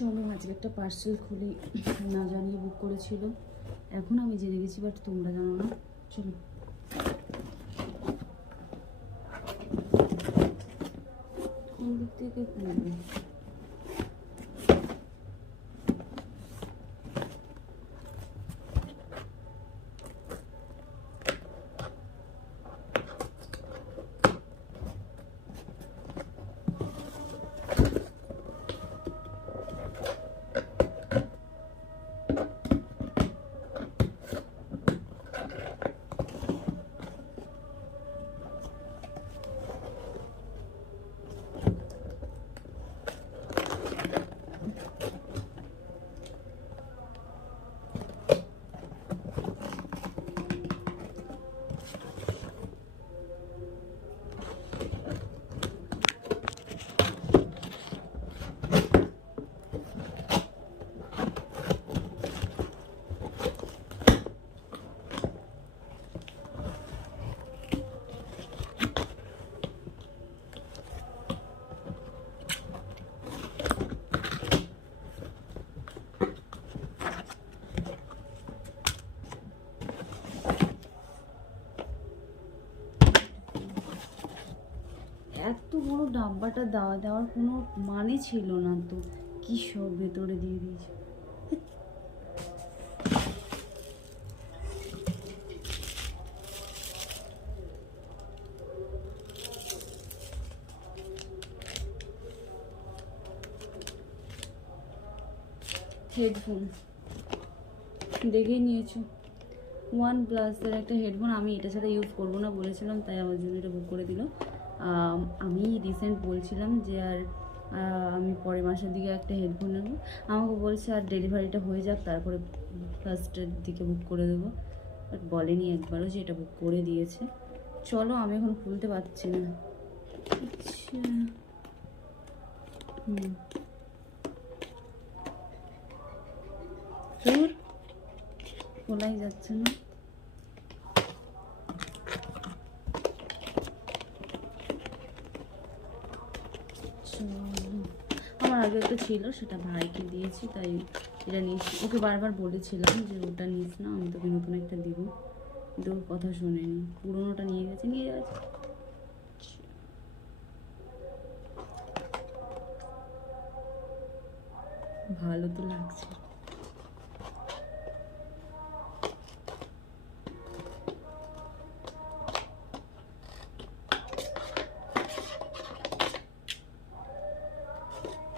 চলো আজকে একটা পার্সেল খুলি, না জানিয়ে বুক করেছিল, এখন আমি জেনে গেছি বাট তোমরা জানো না। চলো কোন দিক থেকে খুলবে? এত বড় ডাব্বাটা দেওয়ার কোনো মানে ছিল না তো, কি সব ভেতরে দিয়ে দিয়েছে। হেডফোন দেখেই নিয়েছো, OnePlus-এর একটা হেডফোন। আমি এটা ছাড়া ইউজ করবো না বলেছিলাম, তাই আমার জন্য এটা বুক করে দিল। আমি রিসেন্ট বলছিলাম যে আর আমি পরের মাসের দিকে একটা হেডফোন নেবো, আমাকে বলছে আর ডেলিভারিটা হয়ে যাক তারপরে ফার্স্টের দিকে বুক করে দেবো, বাট বলেনি একবারও যে এটা বুক করে দিয়েছে। চলো আমি এখন খুলতে পারছি না। আচ্ছা খোলাই যাচ্ছে না। আমার আগে একটা ছিল, সেটা ভাইকে দিয়েছি, তাই এটা নিয়েছি। ওকে বারবার বলেছিলাম যে ওটা নিস না, আমি তোকে নতুন একটা দিব, কিন্তু কথা শোনেনি, পুরোনোটা নিয়ে গেছে। ভালো তো লাগছে।